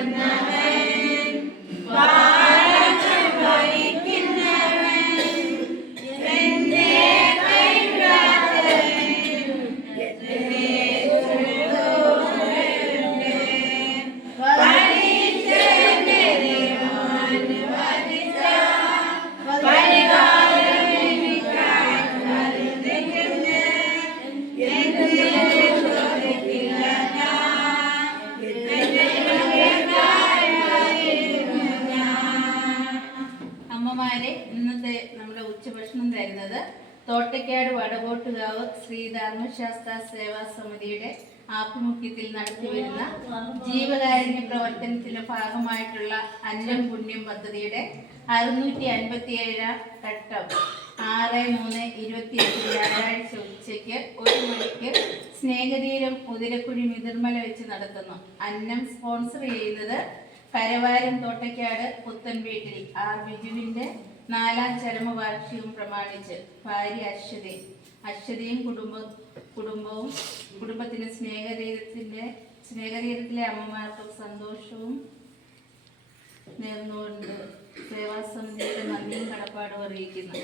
and night. അമ്മമാരെ ഇന്നത്തെ നമ്മുടെ ഉച്ചഭക്ഷണം തരുന്നത് തോട്ടയ്ക്കാട് വടകോട്ടുകാവ് ശ്രീ ധർമ്മശാസ്ത്ര സേവാ സമിതിയുടെ ആഭിമുഖ്യത്തിൽ നടത്തിവരുന്ന ജീവകാരുണ്യ പ്രവർത്തനത്തിന്റെ ഭാഗമായിട്ടുള്ള അന്നം പുണ്യം പദ്ധതിയുടെ അറുന്നൂറ്റി അൻപത്തി ഏഴാം ഘട്ടം. ആറ് മൂന്ന് ഇരുപത്തിയെട്ട് വ്യാഴാഴ്ച ഉച്ചയ്ക്ക് ഒരു മണിക്ക് സ്നേഹതീരം മുതിരക്കുഴി നിർമ്മല വെച്ച് നടത്തുന്നു. അന്നം സ്പോൺസർ ചെയ്യുന്നത് കരവാരം തോട്ടയ്ക്കാട് പുത്തൻ വീട്ടിൽ ആർ ബിജുവിന്റെ നാലാം ചരമവാർഷികം പ്രമാണിച്ച് ഭാര്യ അശ്വതി അശ്വതിയും കുടുംബ കുടുംബവും കുടുംബത്തിന് സ്നേഹതീരത്തിന്റെ സ്നേഹതീരത്തിലെ അമ്മമാർക്കും സന്തോഷവും നേർന്നുകൊണ്ട് സേവാസമിതിയുടെ നന്ദിയും കടപ്പാടും അറിയിക്കുന്നു.